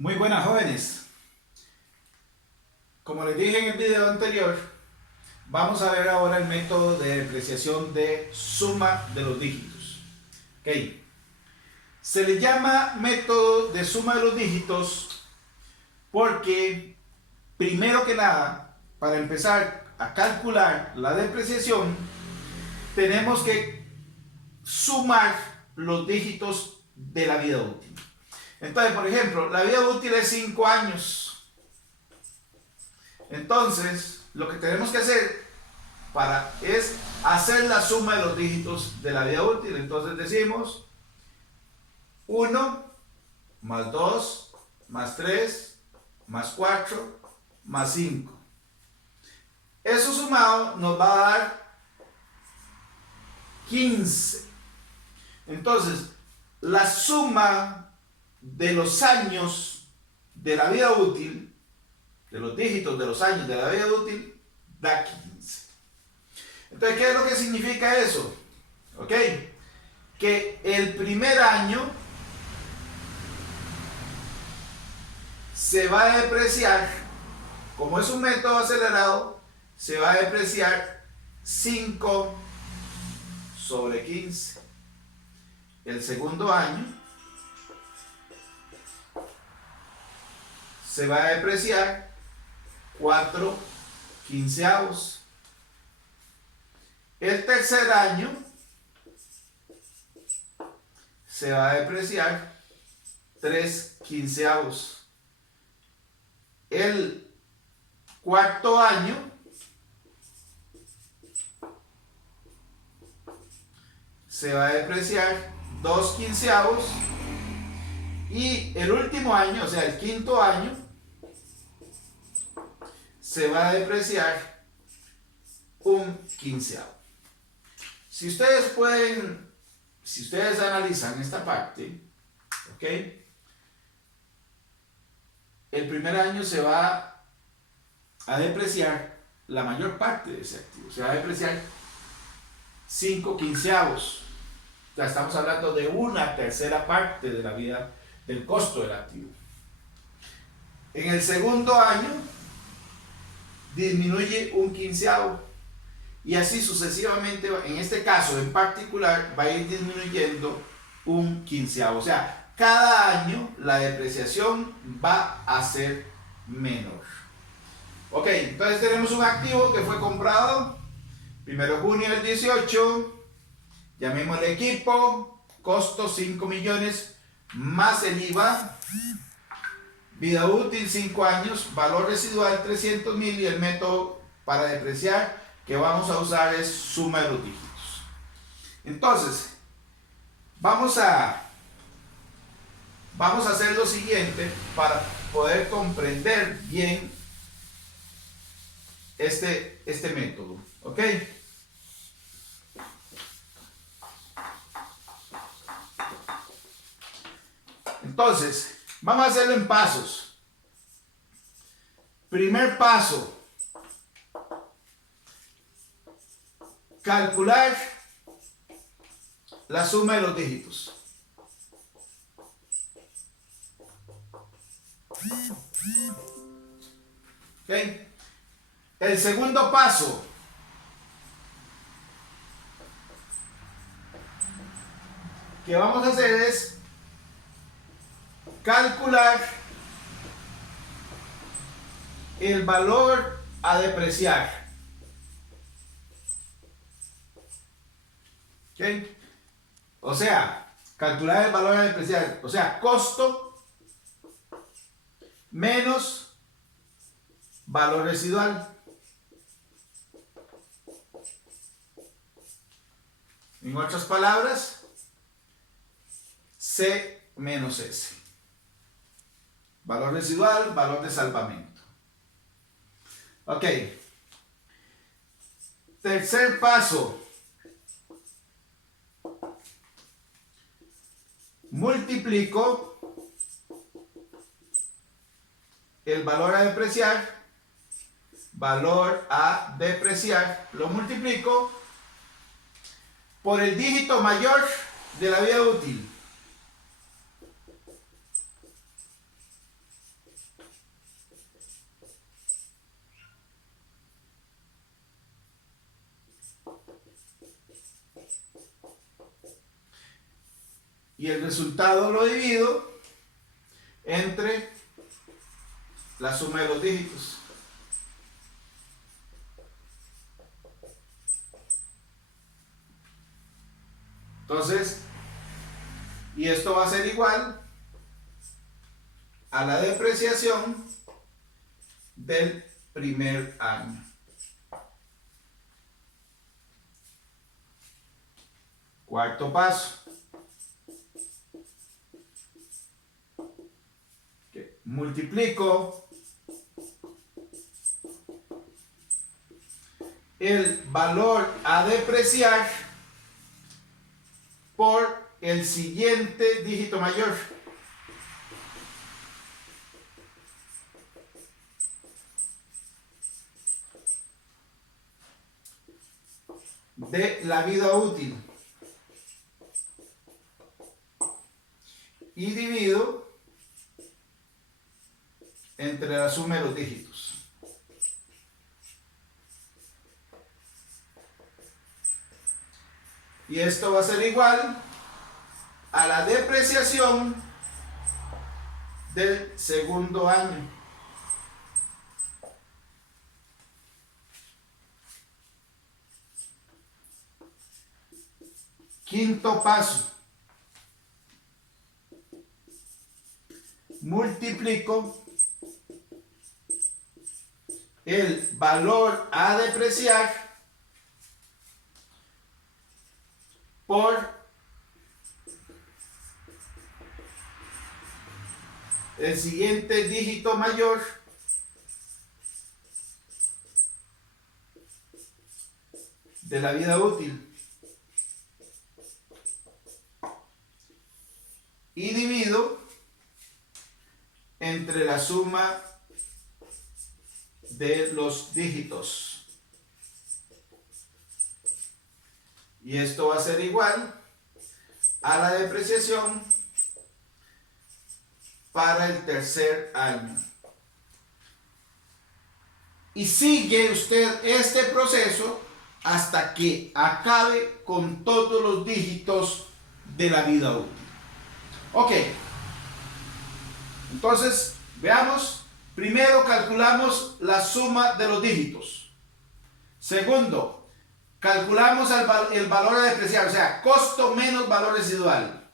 Muy buenas, jóvenes. Como les dije en el video anterior, vamos a ver ahora el método de depreciación de suma de los dígitos. Ok. Se le llama método de suma de los dígitos porque, primero que nada, para empezar a calcular la depreciación, tenemos que sumar los dígitos de la vida útil. Entonces, por ejemplo, la vida útil es 5 años. Entonces, lo que tenemos que hacer es hacer la suma de los dígitos de la vida útil. Entonces decimos 1 más 2 más 3 más 4 más 5. Eso sumado nos va a dar 15. Entonces, la suma de los años de la vida útil, de los dígitos de los años de la vida útil, da 15. Entonces, ¿qué es lo que significa eso? ¿Ok? Que el primer año se va a depreciar, como es un método acelerado, se va a depreciar 5 sobre 15. El segundo año se va a depreciar 4 quinceavos. El tercer año se va a depreciar 3 quinceavos. El cuarto año se va a depreciar 2 quinceavos. Y el último año, o sea, el quinto año, se va a depreciar 1 quinceavo. Si ustedes analizan esta parte, ¿ok? El primer año se va a depreciar la mayor parte de ese activo. Se va a depreciar 5 quinceavos. Ya estamos hablando de una tercera parte de la vida del costo del activo. En el segundo año disminuye 1 quinceavo y así sucesivamente. En este caso en particular va a ir disminuyendo 1 quinceavo, o sea, cada año la depreciación va a ser menor. Ok, entonces tenemos un activo que fue comprado 1 de junio del 18, llamémosle equipo, costo 5 millones más el IVA, vida útil 5 años, valor residual 300,000 y el método para depreciar que vamos a usar es suma de los dígitos. Entonces, vamos a hacer lo siguiente para poder comprender bien este método, ¿ok? Entonces, vamos a hacerlo en pasos. Primer paso: calcular la suma de los dígitos. ¿Okay? El segundo paso: que vamos a hacer es calcular el valor a depreciar. ¿Okay? O sea, calcular el valor a depreciar, o sea, costo menos valor residual. En otras palabras, C menos S. Valor residual, valor de salvamento. Ok. Tercer paso: multiplico el valor a depreciar, lo multiplico por el dígito mayor de la vida útil. y el resultado lo divido entre la suma de los dígitos. Entonces, y esto va a ser igual a la depreciación del primer año. Cuarto paso. Multiplico el valor a depreciar por el siguiente dígito mayor. De la vida útil. Y divido entre la suma de los dígitos. Y esto va a ser igual a la depreciación del segundo año. Quinto paso. Multiplico el valor a depreciar por el siguiente dígito mayor de la vida útil. Y divido entre la suma de los dígitos. Y esto va a ser igual a la depreciación para el tercer año. Y sigue usted este proceso hasta que acabe con todos los dígitos de la vida útil. Ok. Entonces, veamos. Primero calculamos la suma de los dígitos. Segundo, calculamos el valor a depreciar, o sea, costo menos valor residual.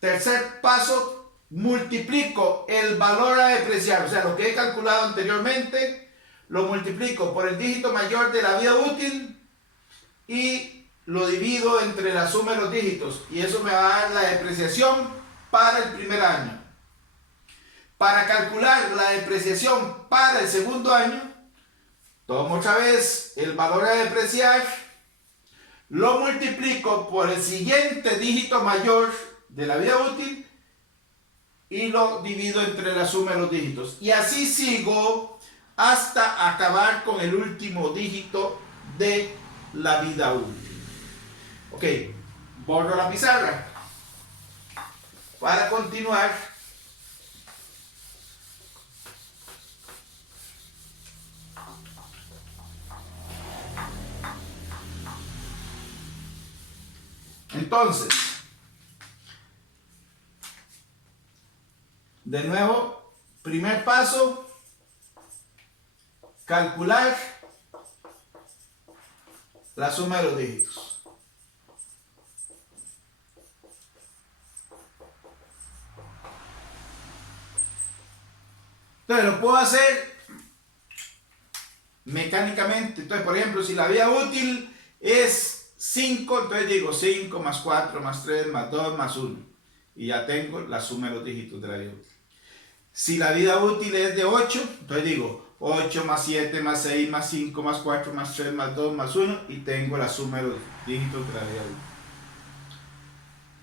Tercer paso, multiplico el valor a depreciar, o sea, lo que he calculado anteriormente, lo multiplico por el dígito mayor de la vida útil y lo divido entre la suma de los dígitos. Y eso me va a dar la depreciación para el primer año. Para calcular la depreciación para el segundo año, tomo otra vez el valor a depreciar, lo multiplico por el siguiente dígito mayor de la vida útil y lo divido entre la suma de los dígitos. Y así sigo hasta acabar con el último dígito de la vida útil. Ok, borro la pizarra. Para continuar, entonces, de nuevo, primer paso, calcular la suma de los dígitos. Entonces lo puedo hacer mecánicamente. Entonces, por ejemplo, si la vida útil es 5, entonces digo 5 más 4 más 3 más 2 más 1. Y ya tengo la suma de los dígitos de la vida útil. Si la vida útil es de 8, entonces digo 8 más 7 más 6 más 5 más 4 más 3 más 2 más 1 y tengo la suma de los dígitos de la vida útil.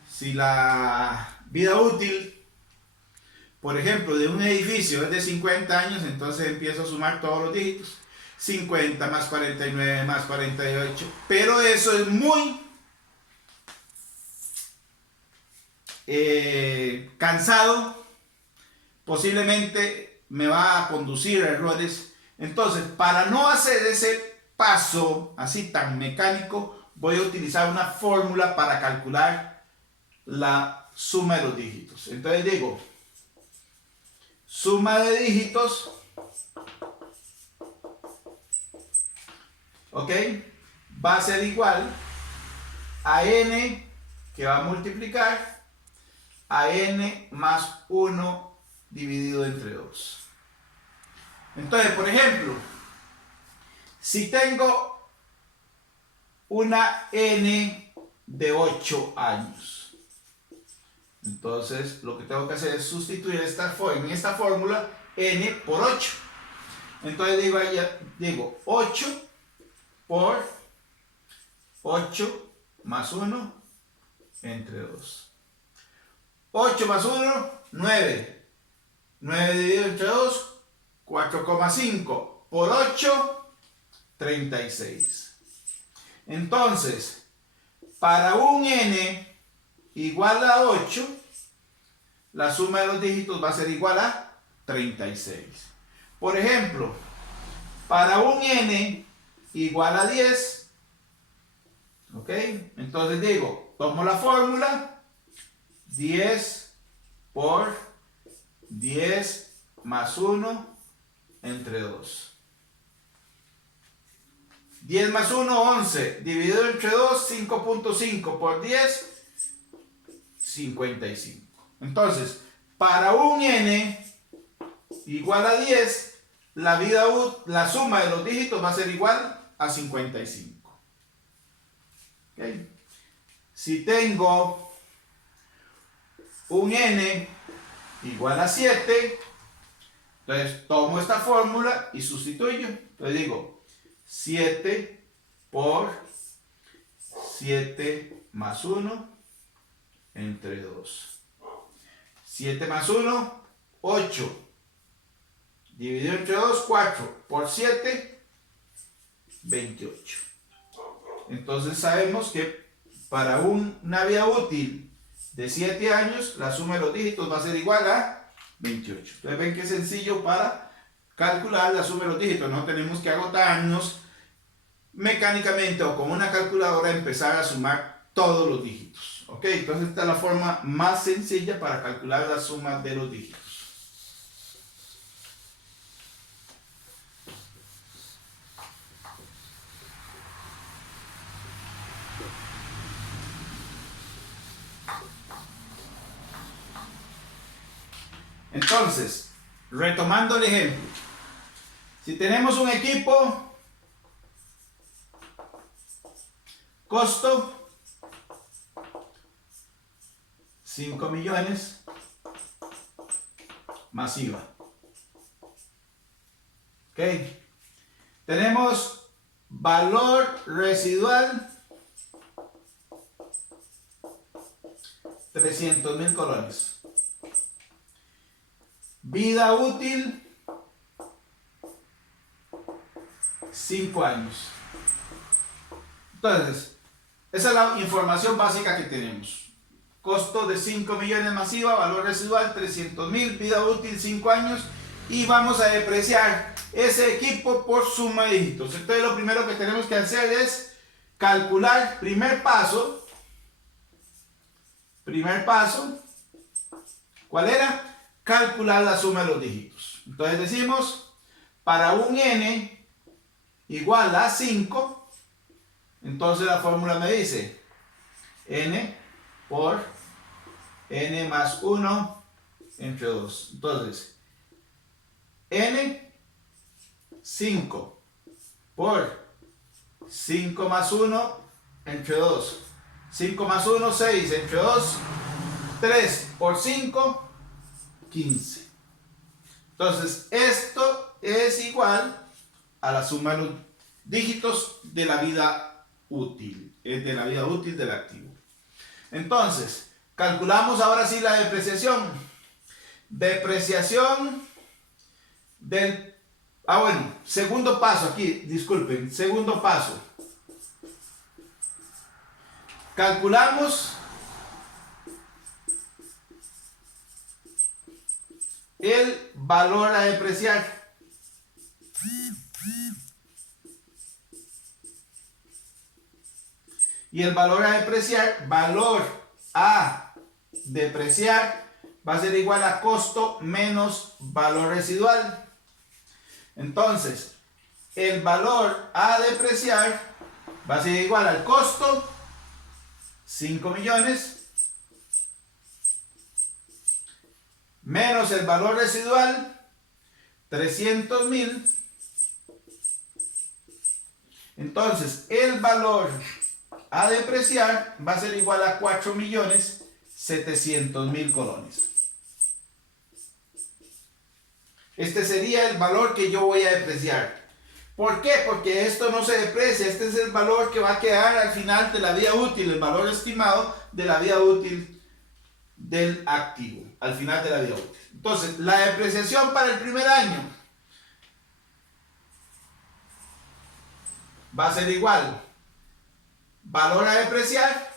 Si la vida útil, por ejemplo, de un edificio es de 50 años, entonces empiezo a sumar todos los dígitos. 50 más 49 más 48, pero eso es muy cansado, posiblemente me va a conducir a errores. Entonces, para no hacer ese paso así tan mecánico, voy a utilizar una fórmula para calcular la suma de los dígitos. Entonces digo, suma de dígitos, ¿ok? Va a ser igual a n, que va a multiplicar a n más 1 dividido entre 2. Entonces, por ejemplo, si tengo una n de 8 años, entonces lo que tengo que hacer es sustituir en esta fórmula n por 8. Entonces digo 8 por 8 más 1 entre 2. 8 más 1, 9. 9 dividido entre 2, 4,5 por 8, 36. Entonces, para un n igual a 8, la suma de los dígitos va a ser igual a 36. Por ejemplo, para un n igual a 10, ¿ok? Entonces digo, tomo la fórmula, 10 por 10 más 1 entre 2. 10 más 1, 11. Dividido entre 2, 5.5 por 10, 55. Entonces, para un n igual a 10, la suma de los dígitos va a ser igual a 55. ¿Okay? Si tengo un n igual a 7, entonces tomo esta fórmula y sustituyo. Entonces digo 7 por 7 más 1 entre 2. 7 más 1, 8. Dividido entre 2, 4. Por 7, 28. Entonces sabemos que para una vida útil de 7 años, la suma de los dígitos va a ser igual a 28. Entonces ven que es sencillo para calcular la suma de los dígitos. No tenemos que agotarnos mecánicamente o con una calculadora empezar a sumar todos los dígitos. ¿Ok? Entonces esta es la forma más sencilla para calcular la suma de los dígitos. Entonces, retomando el ejemplo, si tenemos un equipo, costo 5 millones más IVA. ¿Ok? Tenemos valor residual 300,000 colones. Vida útil 5 años. Entonces, esa es la información básica que tenemos. Costo de 5 millones más IVA, valor residual 300,000, vida útil 5 años, y vamos a depreciar ese equipo por suma de dígitos. Entonces lo primero que tenemos que hacer es calcular, primer paso, ¿cuál era? Calcular la suma de los dígitos. Entonces decimos, para un n igual a 5, entonces la fórmula me dice n por n más 1 entre 2. Entonces, n, 5 por 5 más 1 entre 2. 5 más 1, 6 entre 2, 3 por 5, 15. Entonces, esto es igual a la suma de los dígitos de la vida útil, del activo. Entonces, calculamos ahora sí la depreciación. Depreciación del... segundo paso aquí, disculpen, segundo paso. Calculamos el valor a depreciar. Y el valor a depreciar, valor a depreciar va a ser igual a costo menos valor residual. Entonces, el valor a depreciar va a ser igual al costo, 5 millones, menos el valor residual, 300,000. Entonces, el valor a depreciar va a ser igual a 4.700.000 colones. Este sería el valor que yo voy a depreciar. ¿Por qué? Porque esto no se deprecia. Este es el valor que va a quedar al final de la vida útil, el valor estimado de la vida útil del activo, al final de la vida útil. Entonces, la depreciación para el primer año va a ser igual valor a depreciar,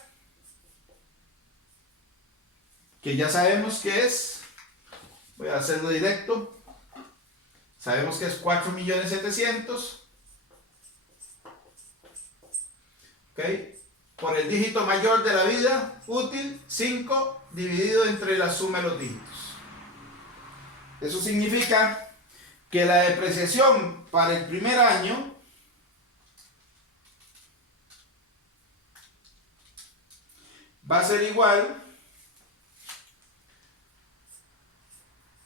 que ya sabemos que es, voy a hacerlo directo, sabemos que es 4.700.000, ¿ok? Por el dígito mayor de la vida útil, 5 dividido entre la suma de los dígitos. Eso significa que la depreciación para el primer año va a ser igual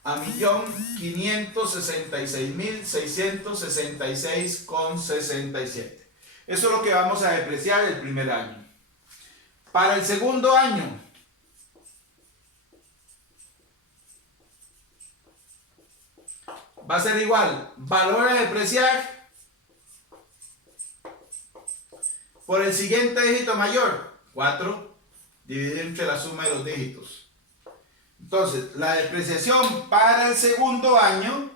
a 1.566.666,67. Eso es lo que vamos a depreciar el primer año. Para el segundo año va a ser igual valor a depreciar por el siguiente dígito mayor, 4 dividido entre la suma de los dígitos. Entonces, la depreciación para el segundo año,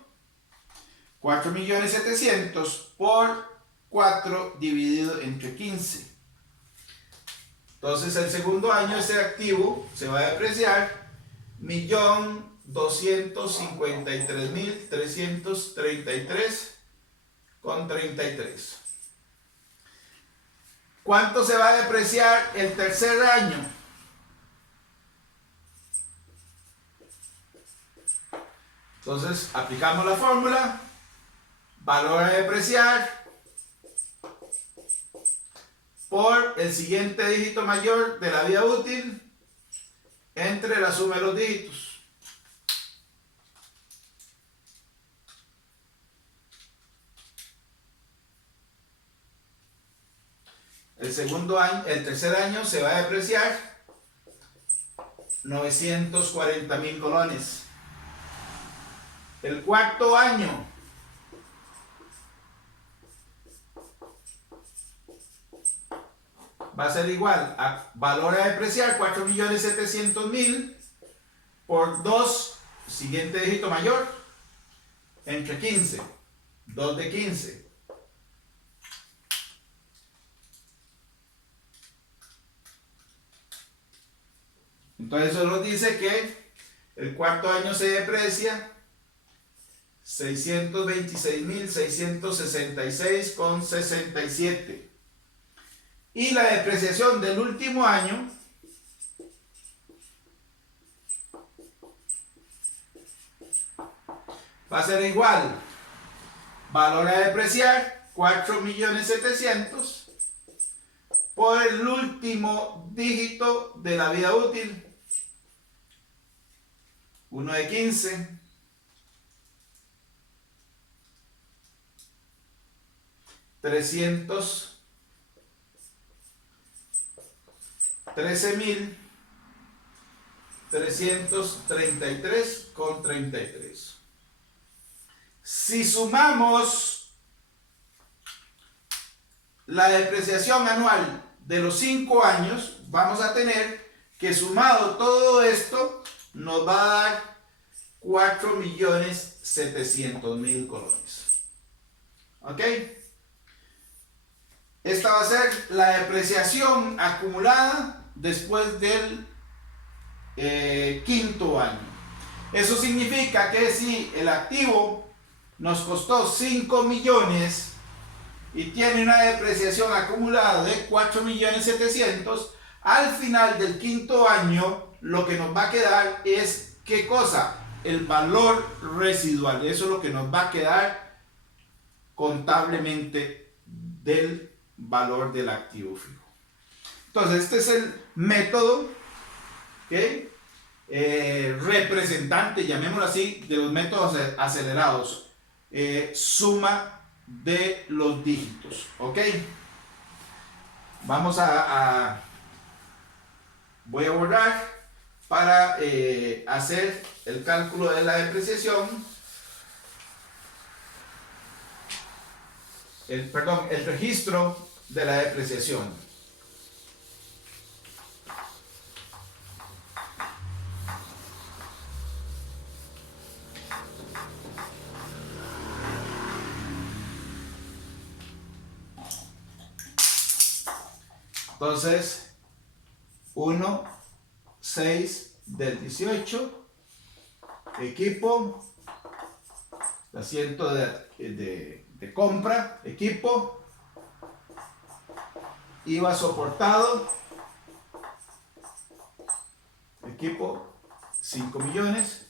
4.700.000 por 4 dividido entre 15. Entonces, el segundo año ese activo se va a depreciar 1.253.333,33. ¿Cuánto se va a depreciar el tercer año? Entonces, aplicamos la fórmula, valor a depreciar por el siguiente dígito mayor de la vida útil entre la suma de los dígitos. El tercer año se va a depreciar 940.000 colones. El cuarto año va a ser igual a valor a depreciar 4.700.000 por 2, siguiente dígito mayor, entre 15, 2 de 15. Entonces eso nos dice que el cuarto año se deprecia 626.666,67. Y la depreciación del último año va a ser igual valor a depreciar 4.700.000 por el último dígito de la vida útil, 1 de 15, $313.333,33. Si sumamos la depreciación anual de los 5 años, vamos a tener que sumado todo esto nos va a dar 4.700.000 colones. ¿Ok? Esta va a ser la depreciación acumulada después del quinto año. Eso significa que si el activo nos costó 5 millones y tiene una depreciación acumulada de 4.700.000, al final del quinto año lo que nos va a quedar es, ¿qué cosa? El valor residual. Eso es lo que nos va a quedar contablemente del valor del activo fijo. Entonces, este es el método, ¿okay? Representante, llamémoslo así, de los métodos acelerados. Suma de los dígitos, ¿ok? Vamos voy a borrar para hacer el cálculo de la depreciación. El registro de la depreciación. Entonces, 1, 6 del 18, equipo, asiento de compra, equipo, IVA soportado, equipo, 5 millones,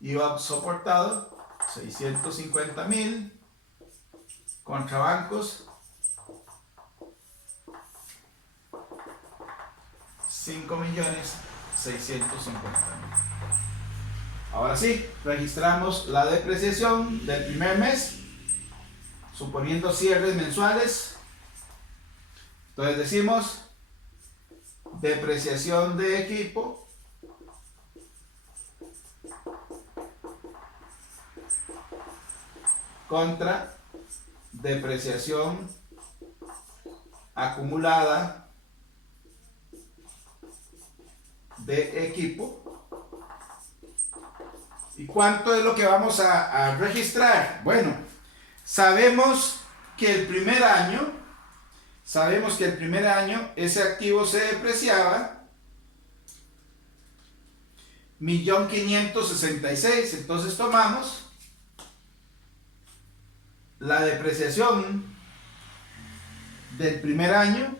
IVA soportado, 650,000, contra bancos, 5,650,000. Ahora sí, registramos la depreciación del primer mes, suponiendo cierres mensuales. Entonces decimos depreciación de equipo contra depreciación acumulada de equipo. ¿Y cuánto es lo que vamos a registrar? Bueno, sabemos que el primer año ese activo se depreciaba 1.566,000. Entonces tomamos la depreciación del primer año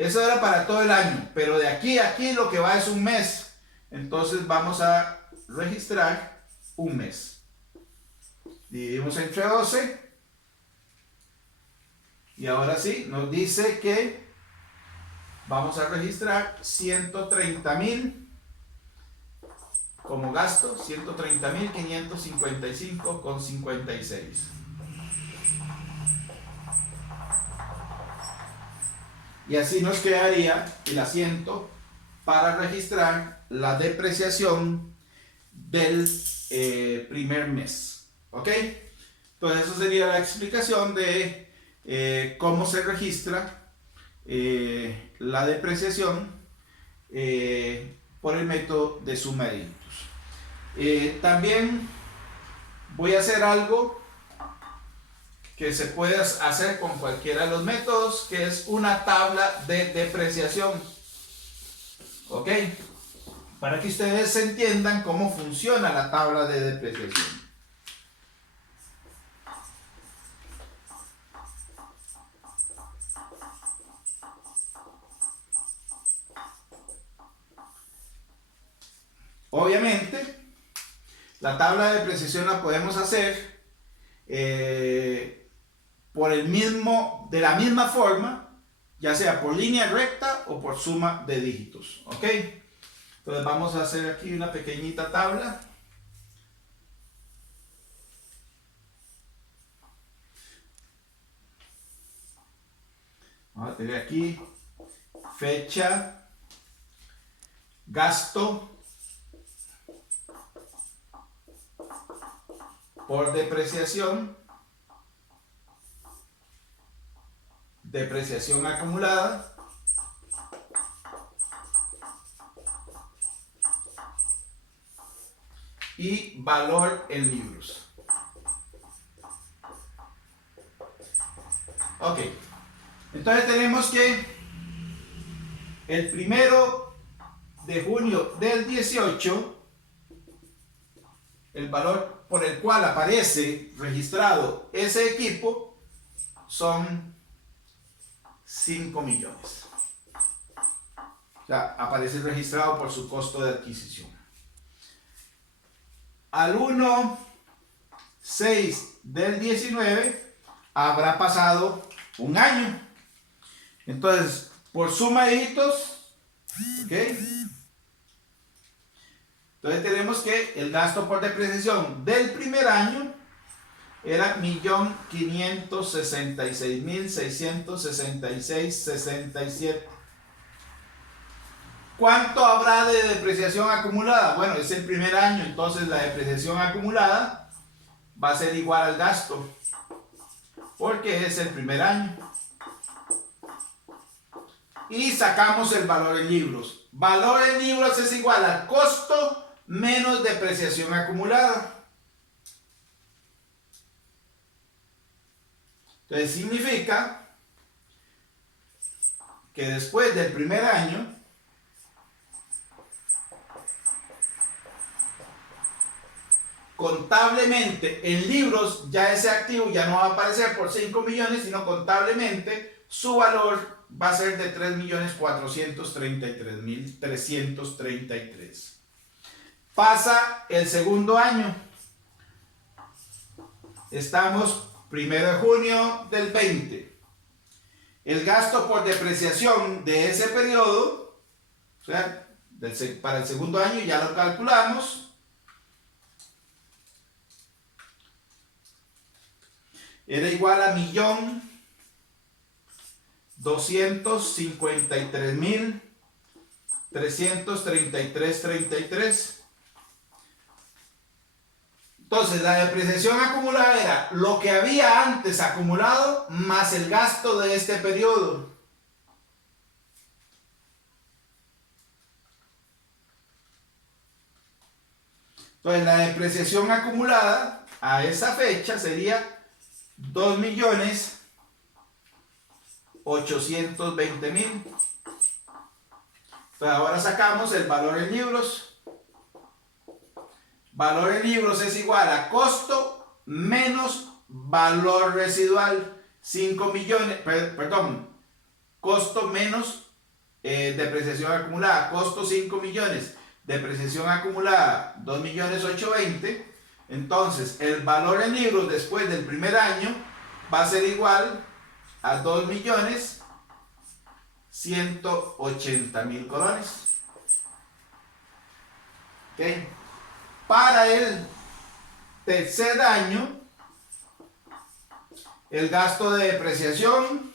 Eso era para todo el año, pero de aquí a aquí lo que va es un mes. Entonces vamos a registrar un mes. Dividimos entre 12. Y ahora sí, nos dice que vamos a registrar 130,000 como gasto, 130,555,56. Y así nos quedaría el asiento para registrar la depreciación del primer mes. ¿Ok? Entonces eso sería la explicación de cómo se registra la depreciación por el método de suma de dígitos. También voy a hacer algo que se puede hacer con cualquiera de los métodos, que es una tabla de depreciación. ¿Ok? Para que ustedes entiendan cómo funciona la tabla de depreciación. Obviamente, la tabla de depreciación la podemos hacer de la misma forma, ya sea por línea recta o por suma de dígitos. ¿Ok? Entonces vamos a hacer aquí una pequeñita tabla. Vamos a tener aquí fecha, gasto por depreciación, depreciación acumulada, y valor en libros. Ok, entonces tenemos que el 1 de junio del 18, el valor por el cual aparece registrado ese equipo son 5 millones. O sea, aparece registrado por su costo de adquisición. Al 1/6 del 19 habrá pasado un año. Entonces, por suma de hitos, ¿ok? Entonces tenemos que el gasto por depreciación del primer año era 1.566.666.67. ¿Cuánto habrá de depreciación acumulada? Bueno, es el primer año, entonces la depreciación acumulada va a ser igual al gasto, porque es el primer año. Y sacamos el valor en libros. Valor en libros es igual al costo menos depreciación acumulada. Entonces significa que después del primer año, contablemente en libros ya ese activo ya no va a aparecer por 5 millones, sino contablemente su valor va a ser de 3.433.333. Pasa el segundo año. Estamos 1 de junio del 20. El gasto por depreciación de ese periodo, o sea, para el segundo año ya lo calculamos. Era igual a 1.253.333.33. Entonces, la depreciación acumulada era lo que había antes acumulado más el gasto de este periodo. Entonces, la depreciación acumulada a esa fecha sería 2.820.000. Entonces, ahora sacamos el valor en libros. Valor en libros es igual a costo menos valor residual. 5 millones, perdón, costo menos depreciación acumulada. Costo 5 millones, depreciación acumulada 2.820.000. Entonces, el valor en libros después del primer año va a ser igual a 2.180.000 colones. ¿Ok? Para el tercer año, el gasto de depreciación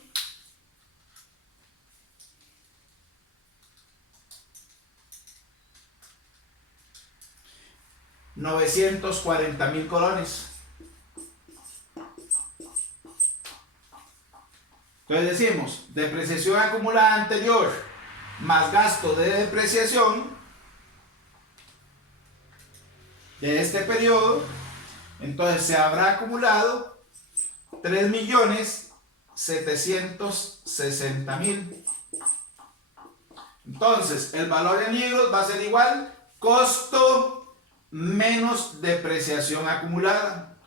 $940.000 colones. Entonces decimos, depreciación acumulada anterior más gasto de depreciación de este periodo, entonces se habrá acumulado 3.760.000. Entonces el valor en libros va a ser igual costo menos depreciación acumulada.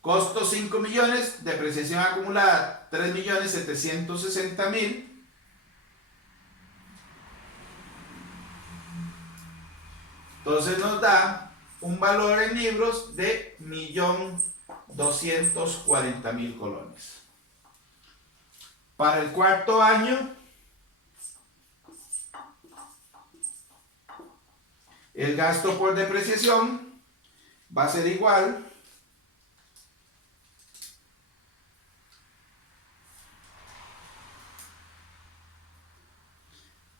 Costo 5 millones, depreciación acumulada 3.760.000. Entonces nos da un valor en libros de 1.240.000 colones. Para el cuarto año, el gasto por depreciación va a ser igual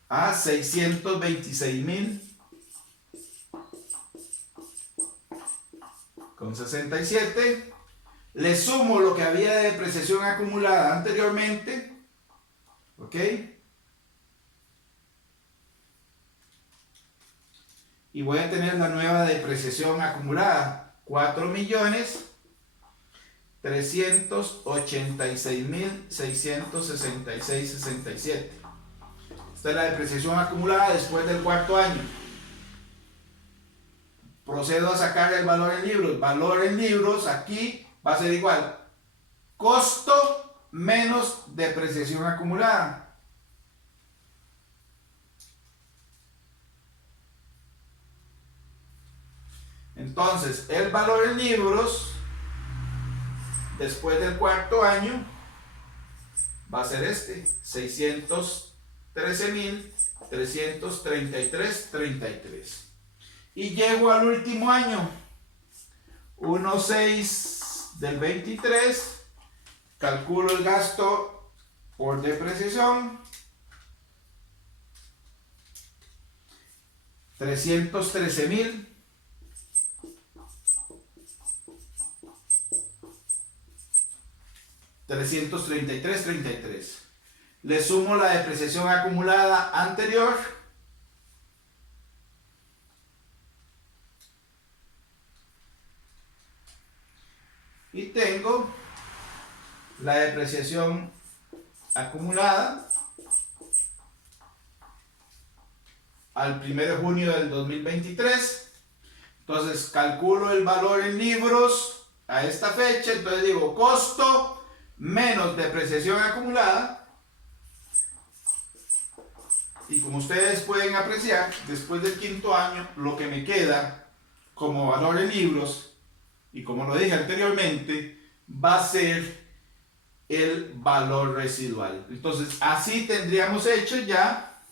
a 626.000,67. Le sumo lo que había de depreciación acumulada anteriormente, ¿ok? Y voy a tener la nueva depreciación acumulada, 4.386.666,67. Esta es la depreciación acumulada después del cuarto año. Procedo a sacar el valor en libros. Valor en libros aquí va a ser igual costo menos depreciación acumulada. Entonces, el valor en libros después del cuarto año va a ser este, 613.333.33. Y llego al último año, 1/6 del 23, calculo el gasto por depreciación, 313.000. $333.33. Le sumo la depreciación acumulada anterior. Y tengo la depreciación acumulada al 1 de junio del 2023. Entonces calculo el valor en libros a esta fecha. Entonces digo costo menos depreciación acumulada, y como ustedes pueden apreciar, después del quinto año lo que me queda como valor en libros, y como lo dije anteriormente, va a ser el valor residual. Entonces así tendríamos hecho ya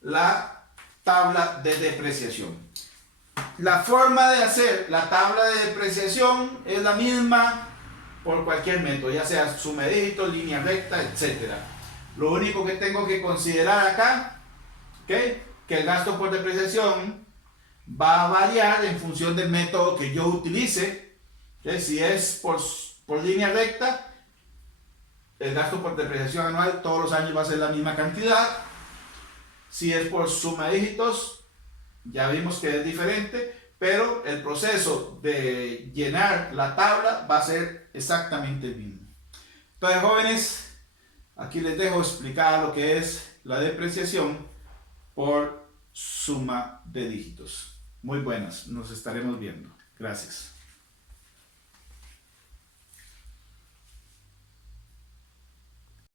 la tabla de depreciación. La forma de hacer la tabla de depreciación es la misma por cualquier método, ya sea suma de dígitos, línea recta, etc. Lo único que tengo que considerar acá, ¿okay?, que el gasto por depreciación va a variar en función del método que yo utilice. ¿Okay? Si es por línea recta, el gasto por depreciación anual todos los años va a ser la misma cantidad. Si es por suma de dígitos, ya vimos que es diferente, pero el proceso de llenar la tabla va a ser exactamente el mismo. Entonces, jóvenes, aquí les dejo explicar lo que es la depreciación por suma de dígitos. Muy buenas, nos estaremos viendo. Gracias.